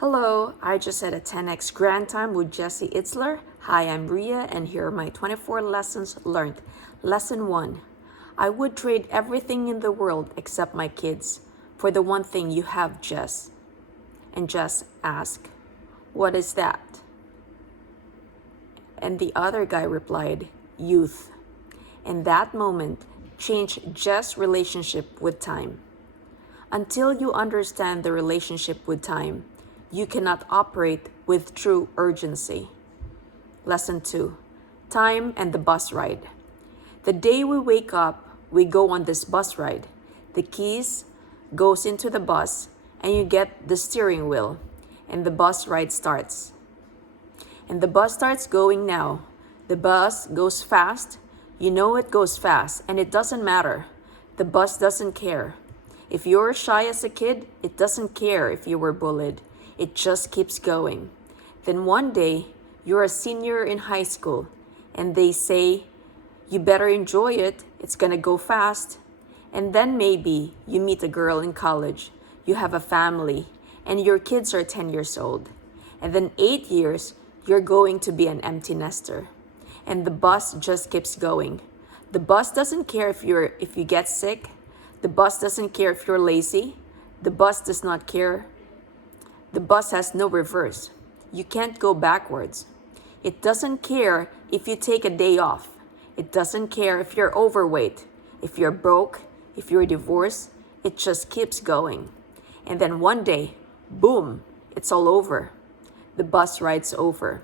Hello, I just had a 10x grand time with Jezze Itzler. Hi, I'm Ria, and here are my 24 lessons learned. Lesson 1. I would trade everything in the world except my kids for the one thing you have, Jess. And Jess asked, "What is that?" And the other guy replied, "Youth." And that moment changed Jess' relationship with time. Until you understand the relationship with time, you cannot operate with true urgency. Lesson 2. Time and the bus ride. The day we wake up, we go on this bus ride. The keys goes into the bus and you get the steering wheel and the bus ride starts. And the bus starts going now. The bus goes fast. You know it goes fast and it doesn't matter. The bus doesn't care. If you're shy as a kid, it doesn't care if you were bullied. It just keeps going. Then one day, you're a senior in high school, and they say, "You better enjoy it, it's gonna go fast." And then maybe you meet a girl in college, you have a family, and your kids are 10 years old. And then 8 years, you're going to be an empty nester. And the bus just keeps going. The bus doesn't care if you get sick. The bus doesn't care if you're lazy. The bus does not care. The bus has no reverse. You can't go backwards. It doesn't care if you take a day off. It doesn't care if you're overweight, if you're broke, if you're divorced. It just keeps going. And then one day, boom, it's all over. The bus ride's over.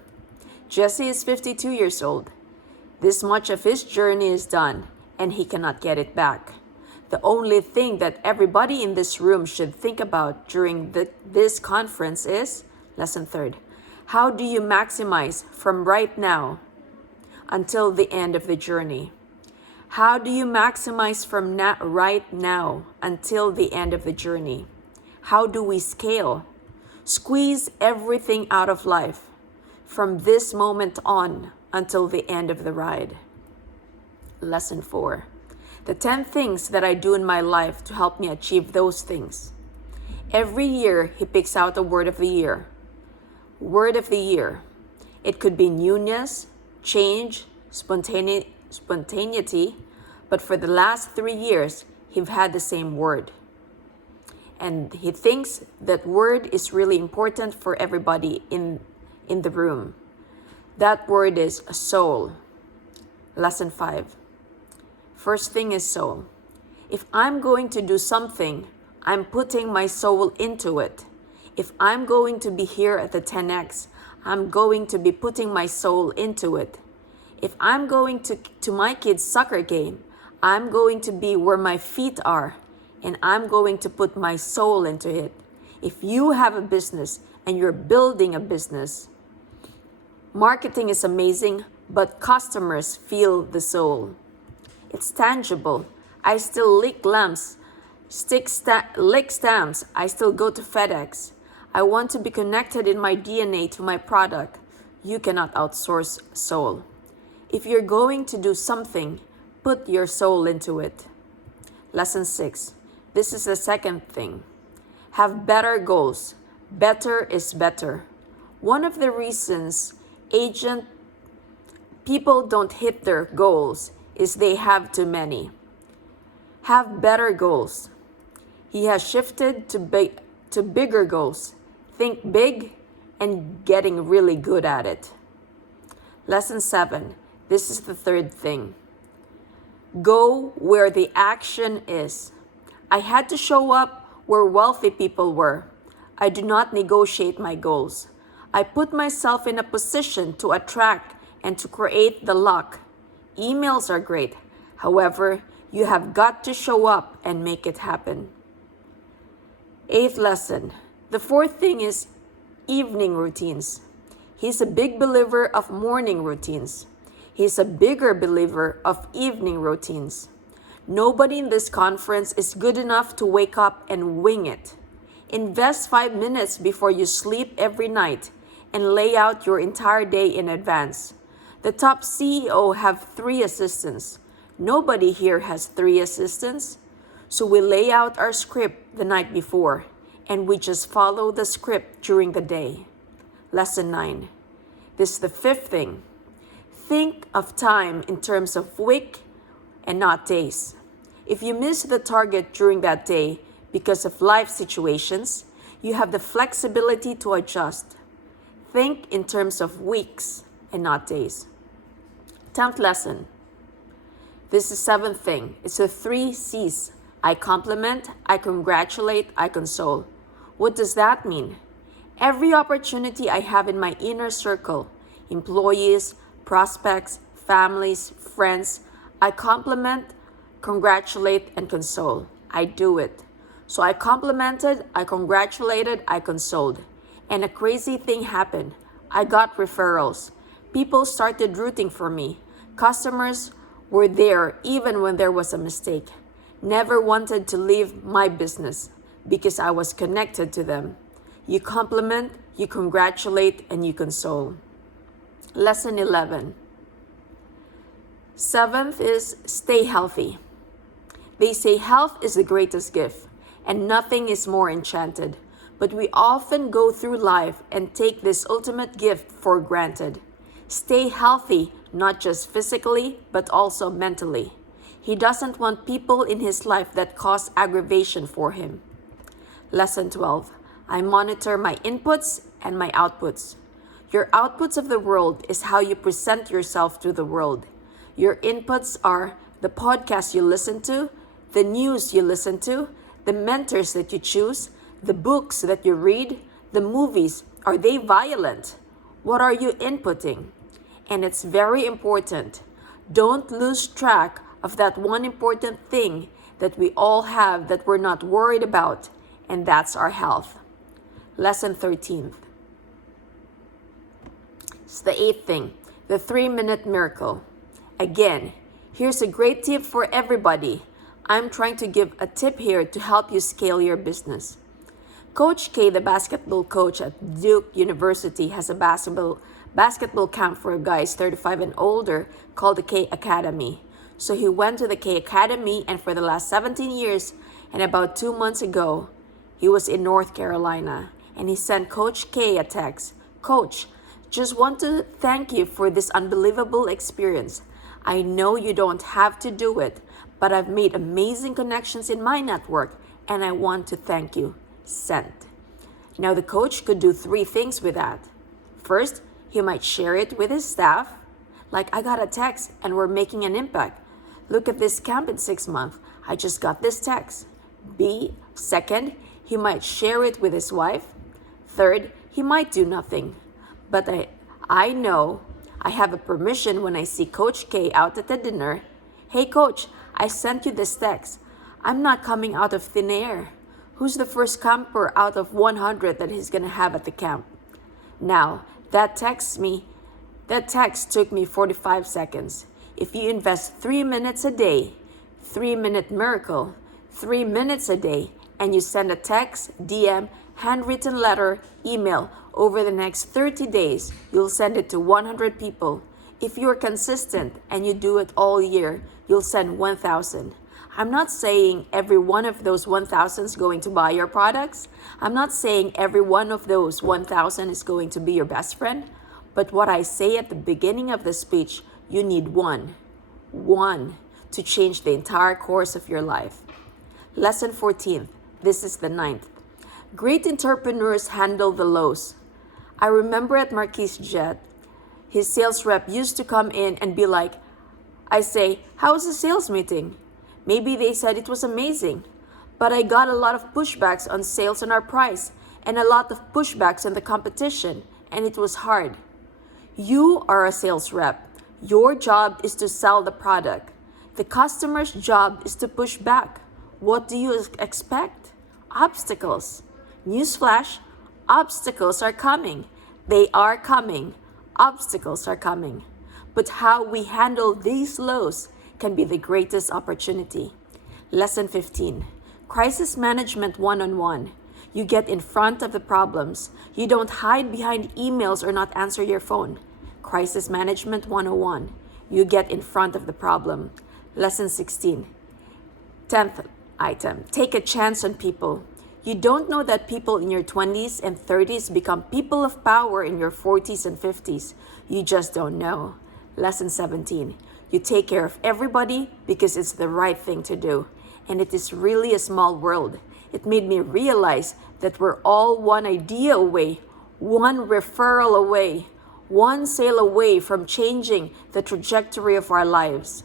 Jesse is 52 years old. This much of his journey is done, and he cannot get it back. The only thing that everybody in this room should think about during this conference is, lesson 3, how do you maximize from right now until the end of the journey? How do you maximize from right now until the end of the journey? How do we scale? Squeeze everything out of life from this moment on until the end of the ride. Lesson 4. The 10 things that I do in my life to help me achieve those things. Every year, he picks out a word of the year. Word of the year. It could be newness, change, spontaneity, but for the last 3 years, he've had the same word. And he thinks that word is really important for everybody in the room. That word is soul. Lesson 5. First thing is soul. If I'm going to do something, I'm putting my soul into it. If I'm going to be here at the 10X, I'm going to be putting my soul into it. If I'm going to my kids' soccer game, I'm going to be where my feet are, and I'm going to put my soul into it. If you have a business and you're building a business, marketing is amazing, but customers feel the soul. It's tangible. I still lick lamps, lick stamps. I still go to FedEx. I want to be connected in my DNA to my product. You cannot outsource soul. If you're going to do something, put your soul into it. Lesson 6. This is the second thing. Have better goals. Better is better. One of the reasons people don't hit their goals is they have too many. Have better goals. He has shifted to bigger goals. Think big and getting really good at it. Lesson 7. This is the third thing. Go where the action is. I had to show up where wealthy people were. I do not negotiate my goals. I put myself in a position to attract and to create the luck. Emails are great. However, you have got to show up and make it happen. 8th lesson. The fourth thing is evening routines. He's a big believer of morning routines. He's a bigger believer of evening routines. Nobody in this conference is good enough to wake up and wing it. Invest 5 minutes before you sleep every night and lay out your entire day in advance. The top CEO have 3 assistants. Nobody here has 3 assistants. So we lay out our script the night before and we just follow the script during the day. Lesson 9. This is the fifth thing. Think of time in terms of week and not days. If you miss the target during that day because of life situations, you have the flexibility to adjust. Think in terms of weeks and not days. 10th lesson. This is the seventh thing. It's the 3 C's. I compliment, I congratulate, I console. What does that mean? Every opportunity I have in my inner circle, employees, prospects, families, friends, I compliment, congratulate, and console. I do it. So I complimented, I congratulated, I consoled. And a crazy thing happened. I got referrals. People started rooting for me. Customers were there even when there was a mistake. Never wanted to leave my business because I was connected to them. You compliment, you congratulate, and you console. Lesson 11. 7th is stay healthy. They say health is the greatest gift, and nothing is more enchanted. But we often go through life and take this ultimate gift for granted. Stay healthy, not just physically, but also mentally. He doesn't want people in his life that cause aggravation for him. Lesson 12. I monitor my inputs and my outputs. Your outputs of the world is how you present yourself to the world. Your inputs are the podcasts you listen to, the news you listen to, the mentors that you choose, the books that you read, the movies. Are they violent? What are you inputting? And it's very important. Don't lose track of that one important thing that we all have that we're not worried about, and that's our health. Lesson 13. It's the 8th thing, the 3-minute miracle. Again, here's a great tip for everybody. I'm trying to give a tip here to help you scale your business. Coach K, the basketball coach at Duke University, has a basketball camp for guys 35 and older called the K Academy. So he went to the K Academy, and for the last 17 years, and about 2 months ago, he was in North Carolina, and he sent Coach K a text. Coach, just want to thank you for this unbelievable experience. I know you don't have to do it, but I've made amazing connections in my network, and I want to thank you. Sent. Now the coach could do 3 things with that. First, he might share it with his staff, like, I got a text and we're making an impact. Look at this camp in 6 months. I just got this text. Second, he might share it with his wife. Third, he might do nothing. But I know I have a permission when I see Coach K out at the dinner. Hey coach, I sent you this text. I'm not coming out of thin air. Who's the first camper out of 100 that he's gonna have at the camp? Now, that text took me 45 seconds. If you invest 3 minutes a day, 3-minute miracle, 3 minutes a day, and you send a text, DM, handwritten letter, email, over the next 30 days, you'll send it to 100 people. If you're consistent and you do it all year, you'll send 1,000. I'm not saying every one of those 1,000 is going to buy your products. I'm not saying every one of those 1,000 is going to be your best friend. But what I say at the beginning of the speech, you need one to change the entire course of your life. Lesson 14. This is the 9th. Great entrepreneurs handle the lows. I remember at Marquis Jet, his sales rep used to come in and be like, I say, how's the sales meeting? Maybe they said it was amazing, but I got a lot of pushbacks on sales and our price, and a lot of pushbacks on the competition, and it was hard. You are a sales rep. Your job is to sell the product. The customer's job is to push back. What do you expect? Obstacles. Newsflash, obstacles are coming. They are coming. Obstacles are coming. But how we handle these lows can be the greatest opportunity. Lesson 15. Crisis Management 101. You get in front of the problems. You don't hide behind emails or not answer your phone. Crisis Management 101. You get in front of the problem. Lesson 16. 10th item. Take a chance on people. You don't know that people in your 20s and 30s become people of power in your 40s and 50s. You just don't know. Lesson 17. You take care of everybody because it's the right thing to do. And it is really a small world. It made me realize that we're all one idea away, one referral away, one sale away from changing the trajectory of our lives.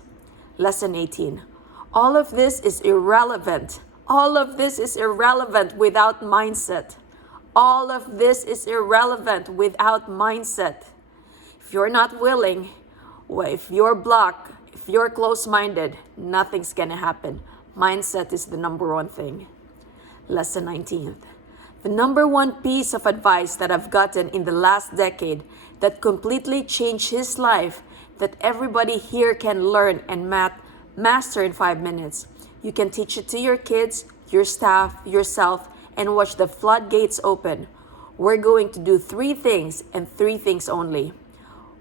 Lesson 18. All of this is irrelevant. All of this is irrelevant without mindset. All of this is irrelevant without mindset. If you're not willing, if you're blocked, if you're close-minded, nothing's gonna happen. Mindset is the number one thing. Lesson 19. The number one piece of advice that I've gotten in the last decade that completely changed his life, that everybody here can learn and master in 5 minutes. You can teach it to your kids, your staff, yourself, and watch the floodgates open. We're going to do 3 things and 3 things only.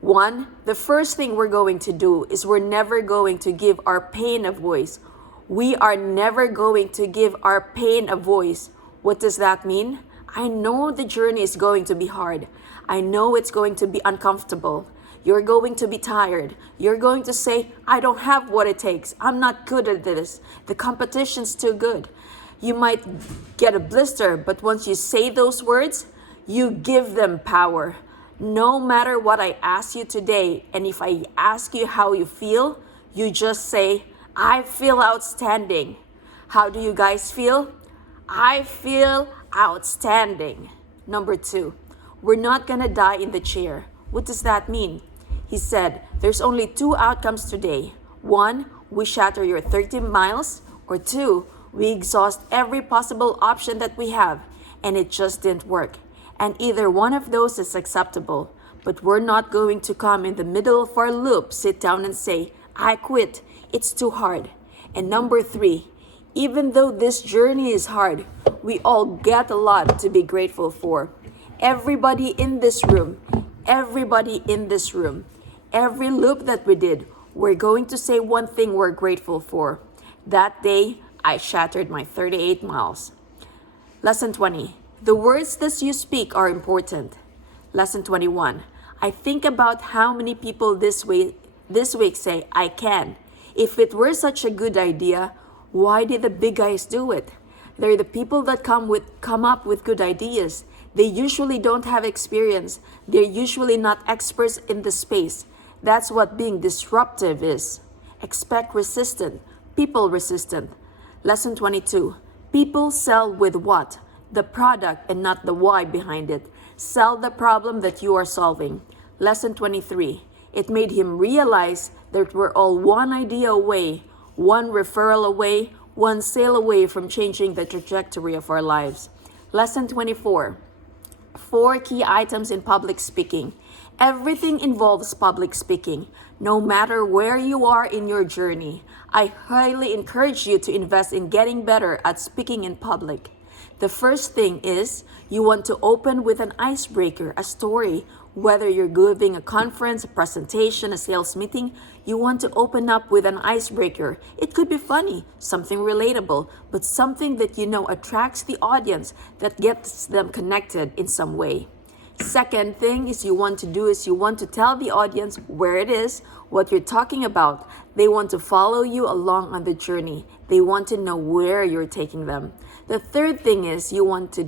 1, the first thing we're going to do is we're never going to give our pain a voice. We are never going to give our pain a voice. What does that mean? I know the journey is going to be hard. I know it's going to be uncomfortable. You're going to be tired. You're going to say, I don't have what it takes. I'm not good at this. The competition's too good. You might get a blister, but once you say those words, you give them power. No matter what I ask you today, and if I ask you how you feel, you just say, I feel outstanding. How do you guys feel? I feel outstanding. Number 2, we're not gonna die in the chair. What does that mean? He said, there's only 2 outcomes today. 1, we shatter your 30 miles, or 2, we exhaust every possible option that we have, and it just didn't work. And either one of those is acceptable, but we're not going to come in the middle of our loop, sit down and say, I quit, it's too hard. And number 3, even though this journey is hard, we all get a lot to be grateful for. Everybody in this room, every loop that we did, we're going to say one thing we're grateful for. That day, I shattered my 38 miles. Lesson 20. The words that you speak are important. Lesson 21. I think about how many people this week say, I can. If it were such a good idea, why did the big guys do it? They're the people that come up with good ideas. They usually don't have experience. They're usually not experts in the space. That's what being disruptive is. Expect resistant, people resistant. Lesson 22. People sell with what? The product and not the why behind it. Sell the problem that you are solving. Lesson 23. It made him realize that we're all one idea away, one referral away, one sale away from changing the trajectory of our lives. Lesson 24. 4 key items in public speaking. Everything involves public speaking, no matter where you are in your journey. I highly encourage you to invest in getting better at speaking in public. The first thing is you want to open with an icebreaker, a story. Whether you're giving a conference, a presentation, a sales meeting, you want to open up with an icebreaker. It could be funny, something relatable, but something that you know attracts the audience, that gets them connected in some way. Second thing you want to tell the audience where it is, what you're talking about. They want to follow you along on the journey. They want to know where you're taking them. The third thing you want to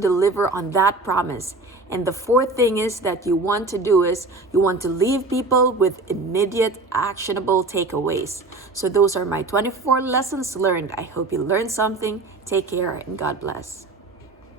deliver on that promise. And the fourth thing you want to leave people with immediate actionable takeaways. So those are my 24 lessons learned. I hope you learned something. Take care and God bless.